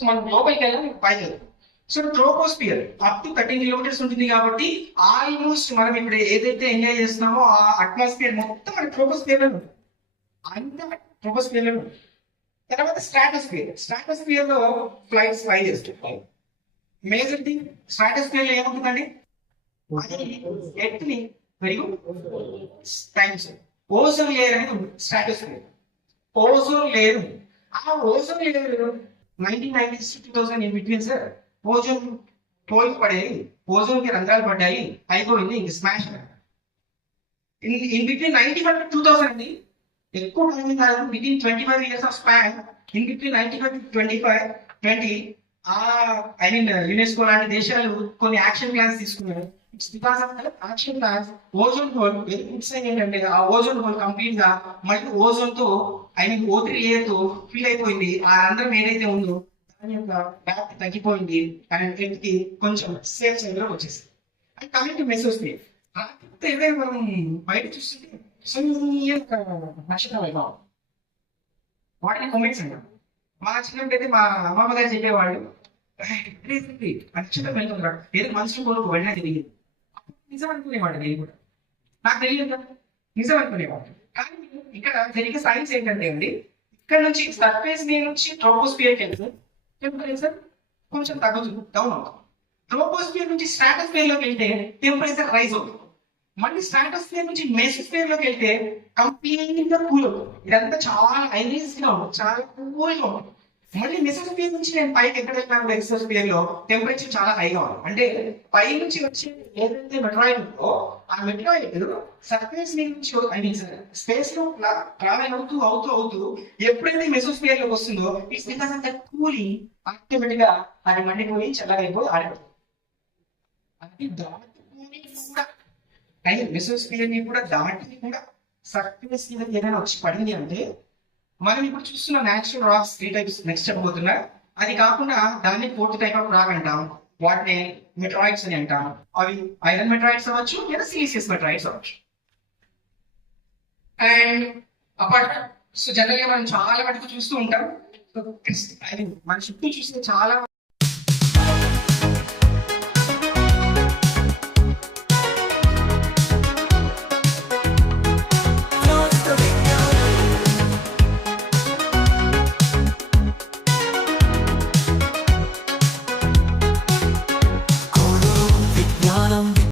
So మనం లోపలికి వెళ్ళాలి పైకి వెళ్తాం. So troposphere up to 13 kilometres ఉంటుంది కాబట్టి ఆల్మోస్ట్ మనం ఇప్పుడు ఏదైతే ఎంజాయ్ చేస్తున్నామో ఆ అట్మాస్ఫియర్ మొత్తం మన ట్రోపోస్పియర్ లో ఉంటుంది. అంతా ట్రోపోస్పియర్ లో ఉంటుంది. తర్వాత స్ట్రాటోస్పియర్ లో ఫ్లైట్స్ ఫ్లై చేస్తాయి. మేజర్ థింగ్ స్ట్రాటోస్పియర్ లో ఏముంటుందండి, అది ఎర్త్ ని మరియు టైమ్స్ ఓజోన్ లేయర్ అనేది ఉంది. స్ట్రాటోస్పియర్ ఓజోన్ లేయర్, ఆ ozone layer 1990s to 2000 in between sir ozone holes పడాయి, ఓజోన్ కి రంధ్రాలు పడ్డాయి, అయిపోయింది, ఇంక స్మాష్. ఇన్ బిట్వీన్ 95 to 2000 అండి, ఎక్కువ టైం కాదు, between 25 years of span. In between 95 to 20 I mean UNESCO లాంటి దేశాలు కొన్ని యాక్షన్ ప్లాన్స్ తీసుకున్నారు. It's because of action plans. Ozone hole very good sign ఏంటంటే ఆ ఓజోన్ హోల్ కంప్లీట్ గా మళ్ళీ ఓజోన్ తో ఐ మీన్ O3 లేయర్ తో ఫిల్ అయిపోయింది. ఆ రంధ్రం ఏదైతే ఉందో దాని యొక్క వ్యాప్తి తగ్గిపోయింది అండ్ కి కొంచెం సేఫ్ సైడ్ లో వచ్చేసింది. అండ్ కమింగ్ టు మెసోస్పియర్, రాత్రి ఏదైనా మనం బయట చూస్తుంటే నక్షత్రం వైభవం, వాటిని కొమెంట్స్ అంటాం. మా చిన్నప్పుడు అయితే మా అమ్మమ్మ గారు చెప్పేవాళ్ళు, నక్షత్రం వెళ్తుందా ఏదో మనుషులు కొరకు వెళ్ళినా తెలియదు. నిజం అనుకునేవాడు, నేను కూడా నాకు తెలియదు కదా, నిజం అనుకునేవాడు. కానీ ఇక్కడ జరిగే సైన్స్ ఏంటంటే అండి, ఇక్కడ నుంచి సర్ఫేస్ నుంచి ట్రోపోస్పియర్కి వెళ్తే టెంపరేచర్ కొంచెం తగ్గుతుంది, డౌన్ అవుతుంది. ట్రోపోస్పియర్ నుంచి స్ట్రాటోస్పియర్ లోకి వెళ్తే టెంపరేచర్ రైజ్ అవుతుంది. మళ్ళీ స్ట్రాటోస్పియర్ నుంచి మెసోస్పియర్ లోకి వెళ్తే కంప్లీట్ గా కూల్ అవుతుంది. ఇదంతా చాలా ఐరిస్ గా ఉంటుంది, చాలా కూల్ గా ఉంటుంది. మళ్ళీ మెసోస్పియర్ నుంచి నేను పైకి ఎక్కడ వెళ్ళినా ఎక్సోస్పియర్ లో టెంపరేచర్ చాలా హైగా ఉంది. అంటే పై నుంచి వచ్చే ఏదైతే మెట్రాయిడ్ ఉందో ఆ మెట్రాయిడ్ సర్ఫేస్ నుంచి ఐ మీన్ స్పేస్ లో ట్రావెల్ అవుతూ అవుతూ అవుతూ ఎప్పుడైతే మెసోస్పియర్ లోకి వస్తుందో it's because of that cooling automatic గా అది మండిపోయి చల్లగైపోయి ఆడిపోతుంది. అది దాటుకుని కూడా మెసోస్పియర్ ని కూడా దాటి కూడా సర్ఫేస్ మీద ఏదైనా వచ్చి పడింది అంటే, మనం ఇప్పుడు చూస్తున్న న్యాచురల్ రాక్స్ 3 types నెక్స్ట్ చెప్పబోతున్నా. అది కాకుండా దాన్ని 4th type ఆఫ్ రాక్ అంటాం, వాటిని మెట్రాయిడ్స్ అని అంటాం. అవి ఐరన్ మెట్రాయిడ్స్ అవ్వచ్చు లేదా సిలిసియస్ మెట్రాయిడ్స్ అవ్వచ్చు. అండ్ అపార్ట్ సో జనరల్ గా మనం చాలా మటుకు చూస్తూ ఉంటాం, మన చుట్టూ చూస్తే చాలా